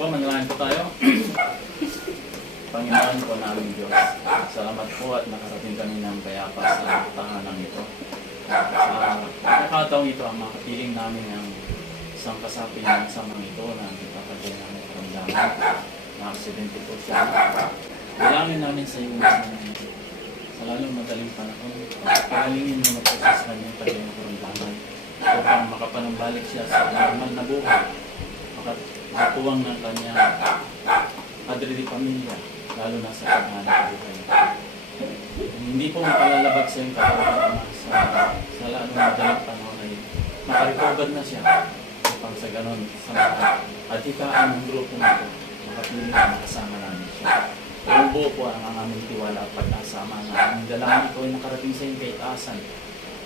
Po, manalangin po tayo. Panginoon po namin Diyos, salamat po at nakarating kami ng payapa sa tahanan ito. Sa pagkakataong ito, ang makapiling namin ang isang kasapi ng samang ito na nagpapagay namin karamdaman. Na-aksidente po siya. Bilangin namin sa iyo sa lalong madaling panahon. Pagalingin mo na po sa kanyang pagay ng karamdaman upang makapanambalik siya sa normal na buhay. Makapuwang ng kanyang padre de pamilya, lalo na sa paghahanap buhay. Hindi po makalalabag sa iyong katawan sa lalong madaling panahon ay makarecover na siya upang sa ganon sa mga adhikaan ng grupo nito makapiling na makasama namin siya. Pero buo po ang aming tiwala at pag-asama na ang dalangin ito ay nakarating sa iyong kaitaasan.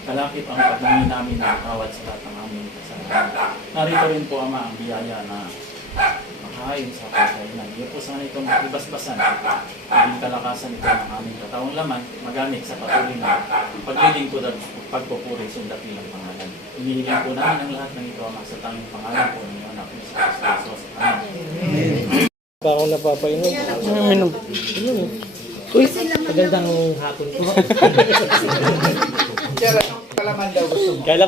Kalakip ang pagdangin namin ng awat sa lahat ng aming kasalanan. Narito rin po, Ama, ang biyaya na makahain sa pagkain. Iyo po sana itong ibasbasan, maging kalakasan ito ng aming katawang laman, magamit sa patuloy na paglilingkod at pagpupuri sa dakilang pangalan. Inihiling po namin ang lahat ng ito, Ama, sa tanging pangalan po ng iyong anak ni Jesus. Amen. Pa ako napapainom. Minom. Uy, magandang hapon po. Sir, anong palaman daw gusto mo? Kala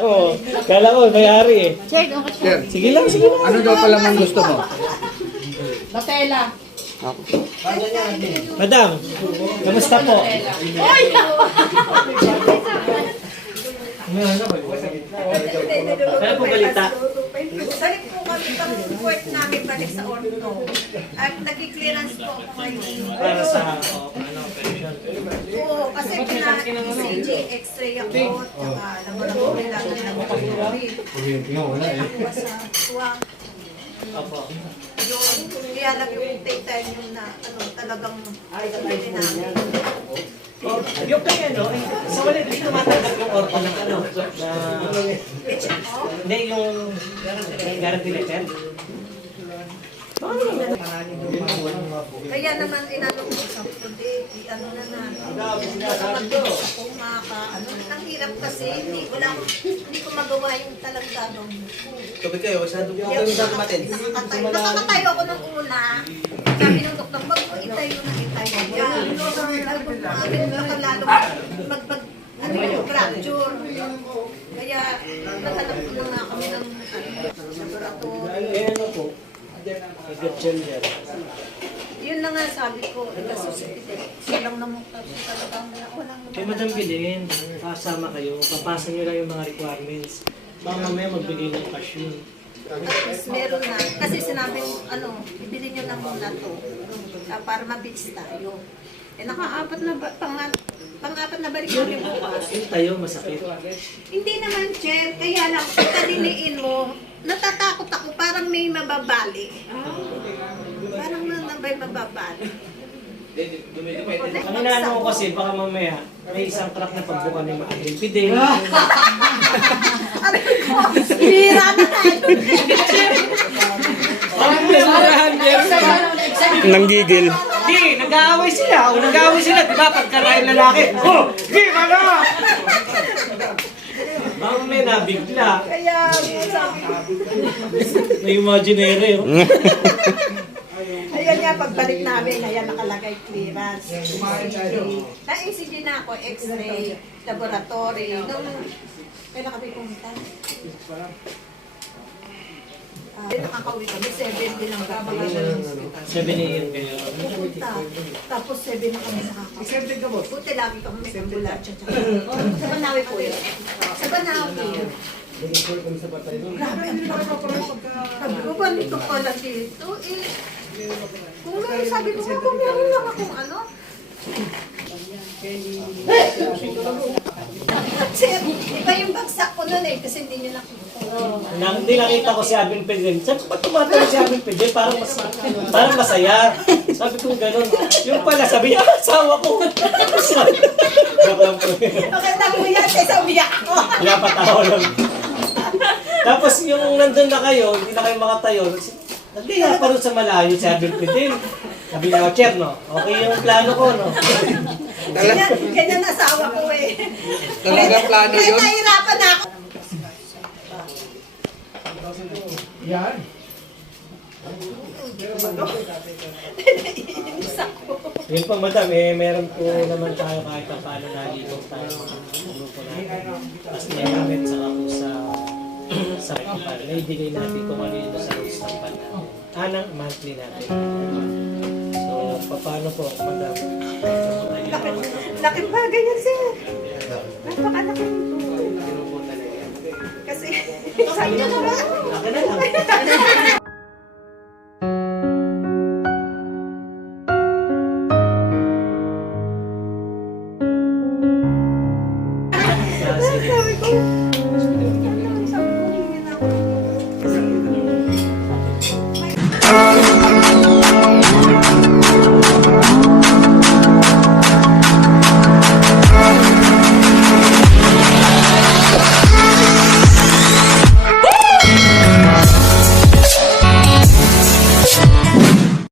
ko, may-ari eh. Check, okay. Sir, Sige lang. ano daw palaman gusto mo? Nutella. Madam, kamusta po? Oy! Ano po balita? Balik po kami ng report namin balik sa orto. At nag-clearance po ako ngayon. Para sa operation. Oo, kasi pina-ECG, x-ray ako, tsaka laboratory lang ng laboratory. Nakuha sa tuwang. Opo. Yung, kaya lang yung titanium na talagang pili namin. Yung kaya sa wala hindi tumatanggap yung orto ng hindi yung guarantee letter. Kaya naman inano ko sa puti, ano na mag-bilis ako, ang hirap kasi, hindi ko magawa yung talagang Tubig kayo, masyado yung matin. nakakatayo ako ng una. Sabi ng doktor, wag mo itayo na itayo. Yan. Nakalalo mag-fracture. Kaya naghanap ko na nga kami ng laboratory. Ano po? Gotcha. Yun na nga sabi ko, siya lang naman kasi talagang walang Kay Madam Bilin, kasama kayo, papasa nyo lang yung mga requirements. Baka mamaya magbigay ng cash yun. Tapos meron na, kasi sinabi, ibili nyo na muna to para mabilis tayo. Eh naka-apat na, pang-apat na balik kami bukas. Yung tayo, masakit. Hindi naman, Chen, kaya lang, pagkaliliin mo, natatakot ako, parang may mababali. Parang may mababali. Ang inaano ko kasi, baka mamaya, may isang truck na pagbuka ng maaling pidel. Hira na tayo. Nanggigil. Di, nag-aaway sila. O nag-aaway sila, di ba? Pagkarain lalaki. Oh, di, ano? Baka may nabigla. Kaya, sabi ko, May imaginary, oh. ayan nga, pagbalik namin, ayan nakalagay clearance. Na-ECG na ako, x-ray, laboratory. Kailan kami pumunta? Nakakauwi kami, 7 din ang gabang. 7 a.m. kayo. Pupunta. Tapos 7 na kami nakakauwi. Buti lagi kami may ambulansya. Sa Banawi po yun. Sa Banawi. Grabe, ang sabi ko ba nito pala dito? Kung meron sabi ko, kung meron lang akong Sir, iba yung bagsak ko nun kasi hindi nyo nakita. Hindi nakita ko si Abing Pedel. Sabi ko, ba't tumatawag si Abing Pedel? Parang masaya. Sabi ko gano'n. Yung pala, sabi niya, asawa ko. Joke lang po. Maganda mo yan, kaysa umiyak ako. Pinapatawa lang. Tapos yung nandun na kayo, hindi na kayo makatayo. Nagkaya pa rin sa malayo si Abing Pedel. Sabi niya, Chair, no? Okay yung plano ko, no? Ganyan asawa ko eh. Talaga plano yun? Kaya nahirapan ako. Yan. Inis ako. Yun po, madam, meron po naman tayo kahit pa paano nalito tayo mga grupo natin. Tapos may gamit saka po sa kapal. Naibigay natin kung ano yun sa rules ng pan natin. Anang monthly natin. So, paano po, madam? Laking bagay yan, sir. Napakalaki nito. Kasi, sabi niyo naman. Laki na lang.